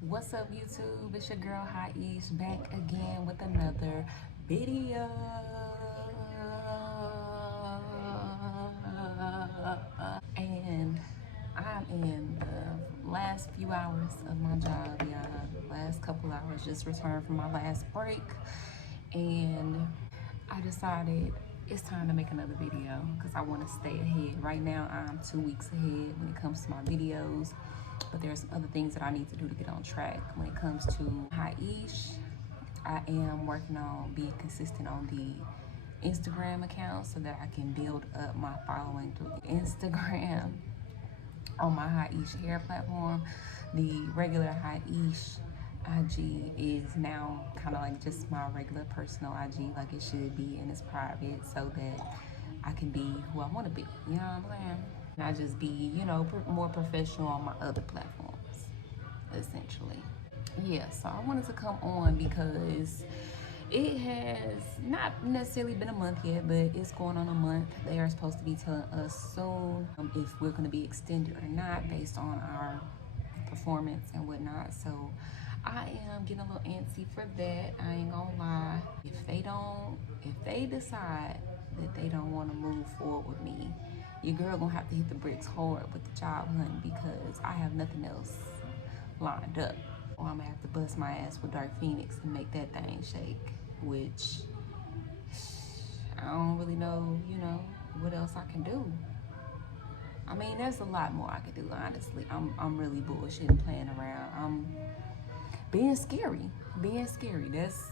What's up, YouTube? It's your girl HiiEishh back again with another video. And I'm in the last few hours of my job, y'all. Last couple hours, just returned from my last break. And I decided it's time to make another video because I want to stay ahead. Right now, I'm 2 weeks ahead when it comes to my videos, but there's some other things that I need to do to get on track. When it comes to HiiEishh, I am working on being consistent on the Instagram account so that I can build up my following through Instagram on my HiiEishh hair platform. The regular HiiEishh IG is now kind of like just my regular personal IG, like it should be, and it's private so that I can be who I want to be. You know what I'm saying? And I just be, more professional on my other platforms, essentially. Yeah, so I wanted to come on because it has not necessarily been a month yet, but it's going on a month. They are supposed to be telling us soon if we're going to be extended or not based on our performance and whatnot. So I am getting a little antsy for that. I ain't gonna lie. If they decide that they don't want to move forward with me, your girl gonna have to hit the bricks hard with the job hunting because I have nothing else lined up. Or I'm gonna have to bust my ass with Dark Phoenix and make that thing shake, which I don't really know, what else I can do. I mean, there's a lot more I could do, honestly. I'm really bullshitting, playing around. I'm being scary. That's,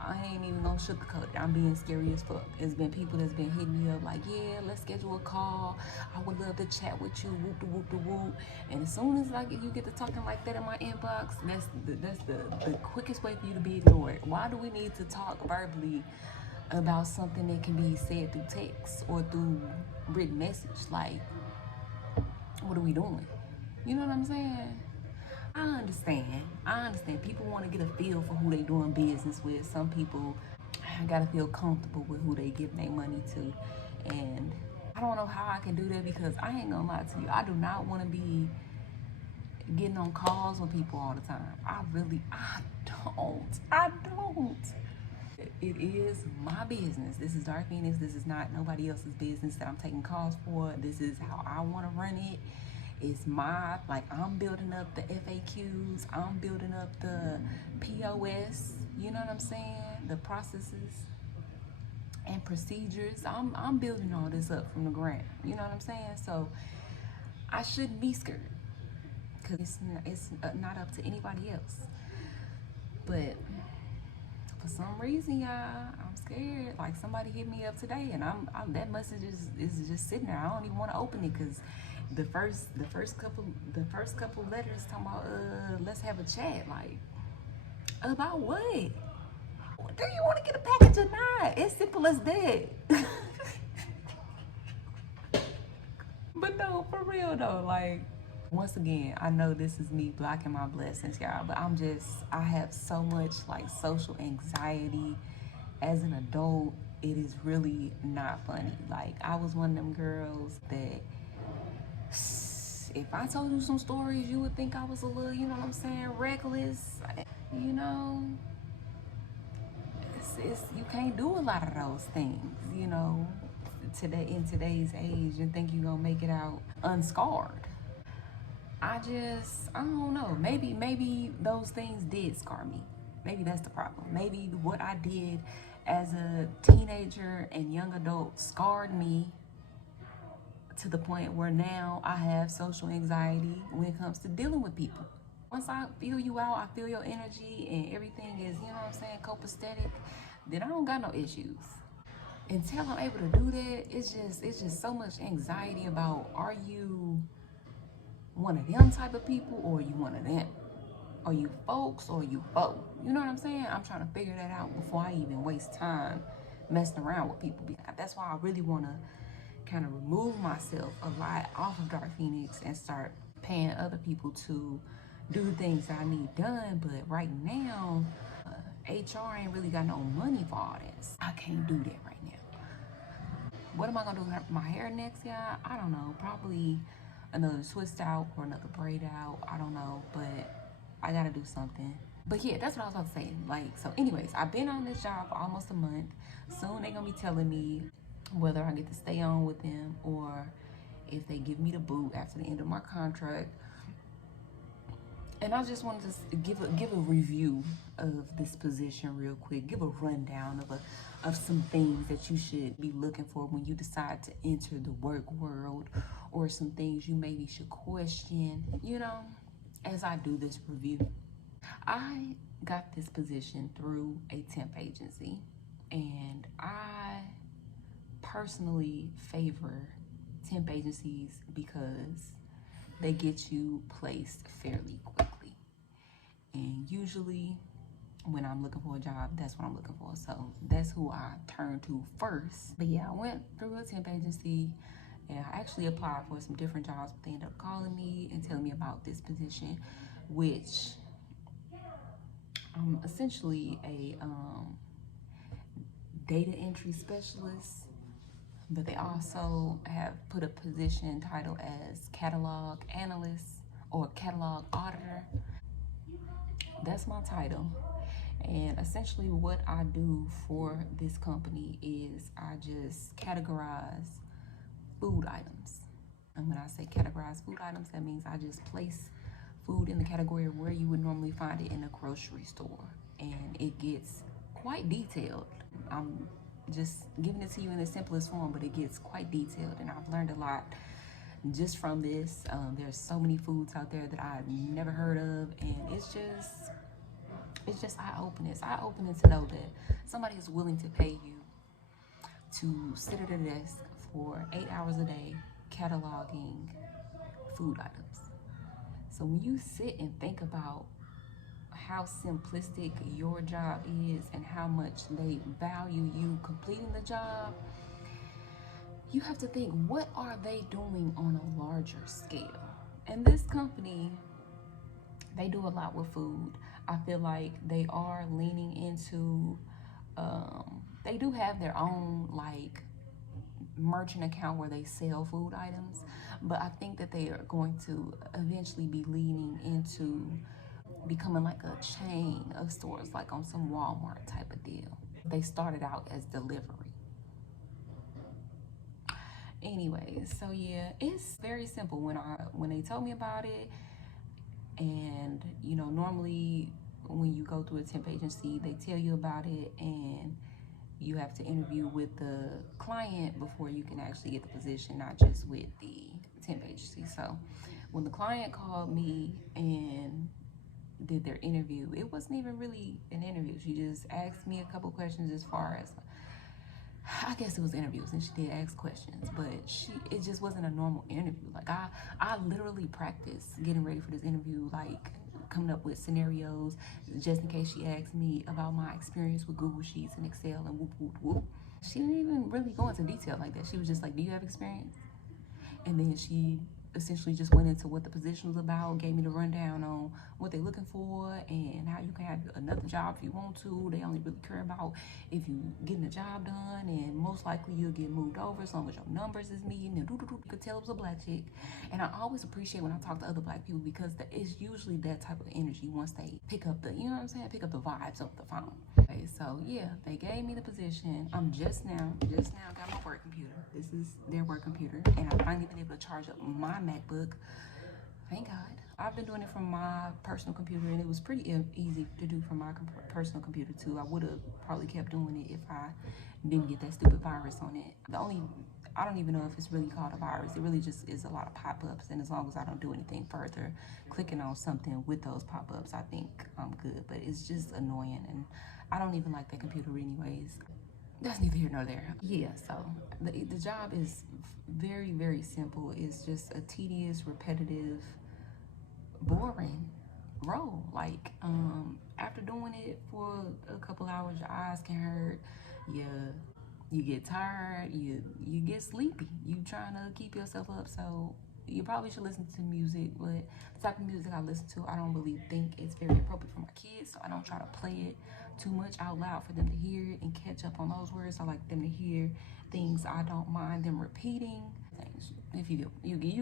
I ain't even gonna sugarcoat it. I'm being scary as fuck. There's been people that's been hitting me up like, yeah, let's schedule a call. I would love to chat with you, whoop de whoop de whoop. And as soon as like you get to talking like that in my inbox, that's the quickest way for you to be ignored. Why do we need to talk verbally about something that can be said through text or through written message? Like, what are we doing? You know what I'm saying? I understand. People want to get a feel for who they doing business with. Some people gotta feel comfortable with who they give their money to. And I don't know how I can do that because I ain't gonna lie to you. I do not want to be getting on calls with people all the time. I don't. It is my business. This is Dark Phoenix. This is not nobody else's business that I'm taking calls for. This is how I want to run it. It's my, like, I'm building up the FAQs. I'm building up the POS. You know what I'm saying? The processes and procedures. I'm building all this up from the ground. You know what I'm saying? So I shouldn't be scared because it's not up to anybody else. But for some reason, y'all, I'm scared. Like, somebody hit me up today, and I'm that message is just sitting there. I don't even want to open it because the first couple letters talking about let's have a chat. Like, about what? Do you want to get a package or not? It's simple as that. But no, for real though, like, once again, I know this is me blocking my blessings, y'all, but I have so much like social anxiety as an adult. It is really not funny. Like, I was one of them girls that if I told you some stories, you would think I was a little, you know what I'm saying, reckless. You know, you can't do a lot of those things, today in today's age and think you're gonna make it out unscarred. I don't know. Maybe those things did scar me. Maybe that's the problem. Maybe what I did as a teenager and young adult scarred me to the point where now I have social anxiety when it comes to dealing with people. Once I feel you out, I feel your energy and everything is, you know what I'm saying, copacetic, then I don't got no issues. Until I'm able to do that, it's just so much anxiety about, are you one of them type of people or are you one of them? Are you folks or are you both? You know what I'm saying? I'm trying to figure that out before I even waste time messing around with people. That's why I really want to kind of remove myself a lot off of Dark Phoenix and start paying other people to do the things that I need done. But right now, HR ain't really got no money for all this. I can't do that right now. What am I gonna do with my hair next, y'all? I don't know. Probably another twist out or another braid out. I don't know. But I gotta do something. But yeah, that's what I was about to say. Like, so anyways, I've been on this job for almost a month. Soon they're gonna be telling me whether I get to stay on with them or if they give me the boot after the end of my contract. And I just wanted to give a review of this position real quick. Give a rundown of some things that you should be looking for when you decide to enter the work world, or some things you maybe should question, you know, as I do this review. I got this position through a temp agency, and I personally favor temp agencies because they get you placed fairly quickly. And usually when I'm looking for a job, that's what I'm looking for. So that's who I turn to first. But yeah, I went through a temp agency and I actually applied for some different jobs, but they ended up calling me and telling me about this position, which I'm essentially a data entry specialist, but they also have put a position title as catalog analyst or catalog auditor. That's my title. And essentially what I do for this company is I just categorize food items. And when I say categorize food items, that means I just place food in the category where you would normally find it in a grocery store. And it gets quite detailed. I'm just giving it to you in the simplest form, but it gets quite detailed, and I've learned a lot just from this. There's so many foods out there that I've never heard of, and it's just eye-opening. It's eye-opening to know that somebody is willing to pay you to sit at a desk for 8 hours a day cataloging food items. So when you sit and think about how simplistic your job is and how much they value you completing the job, you have to think, what are they doing on a larger scale? And this company, they do a lot with food. I feel like they are leaning into, they do have their own like merchant account where they sell food items, but I think that they are going to eventually be leaning into becoming like a chain of stores, like on some Walmart type of deal. They started out as delivery. Anyways, so yeah, it's very simple. When they told me about it, and you know, normally when you go through a temp agency, they tell you about it and you have to interview with the client before you can actually get the position, not just with the temp agency. So when the client called me and did their interview, it wasn't even really an interview. She just asked me a couple questions as far as, I guess it was interviews, and she did ask questions, but it just wasn't a normal interview. Like I literally practiced getting ready for this interview, like coming up with scenarios just in case she asked me about my experience with Google Sheets and Excel and whoop, whoop, whoop. She didn't even really go into detail like that. She was just like, do you have experience? And then she essentially just went into what the position was about, gave me the rundown on what they're looking for and how you can have another job if you want to. They only really care about if you getting the job done, and most likely you'll get moved over as long as your numbers is meeting. And you could tell it was a black chick. And I always appreciate when I talk to other black people, because it's usually that type of energy once they pick up the, you know what I'm saying, pick up the vibes over the phone. Okay, so yeah, they gave me the position. I'm just now got my work computer. This is their work computer, and I've finally been able to charge up my MacBook. Thank God. I've been doing it from my personal computer, and it was pretty easy to do from my personal computer too. I would have probably kept doing it if I didn't get that stupid virus on it. I don't even know if it's really called a virus. It really just is a lot of pop-ups, and as long as I don't do anything further clicking on something with those pop-ups, I think I'm good. But it's just annoying, and I don't even like that computer anyways. That's neither here nor there. Yeah, so the job is very, very simple. It's just a tedious, repetitive, boring role. Like, after doing it for a couple hours, your eyes can hurt, you get tired, you get sleepy. You trying to keep yourself up, so you probably should listen to music, but the type of music I listen to, I don't really think it's very appropriate for my kids, so I don't try to play it too much out loud for them to hear it and catch up on those words. I like them to hear things I don't mind them repeating. If you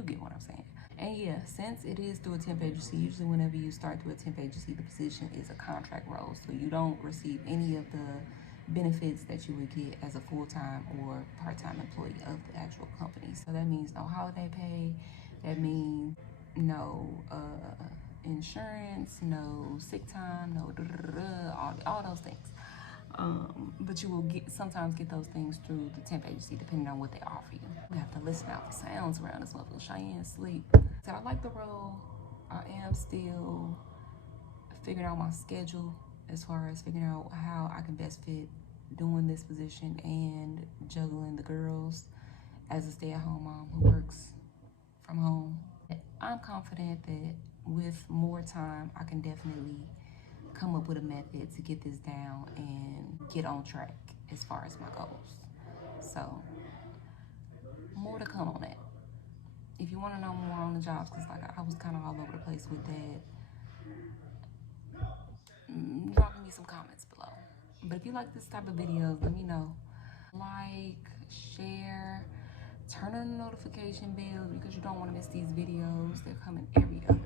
get what I'm saying. And yeah, since it is through a temp agency, usually whenever you start through a temp agency, the position is a contract role. So you don't receive any of the benefits that you would get as a full-time or part-time employee of the actual company. So that means no holiday pay. That means no insurance, no sick time, no all those things. But you will sometimes get those things through the temp agency depending on what they offer you. We have to listen out for sounds around this motherfucker. Cheyenne sleep. So I like the role. I am still figuring out my schedule as far as figuring out how I can best fit doing this position and juggling the girls as a stay-at-home mom who works from home. I'm confident that with more time, I can definitely come up with a method to get this down and get on track as far as my goals. So, more to come on that. If you want to know more on the jobs, because like I was kind of all over the place with that, drop me some comments below. But if you like this type of videos, let me know. Like, share, turn on the notification bell because you don't want to miss these videos. They're coming every other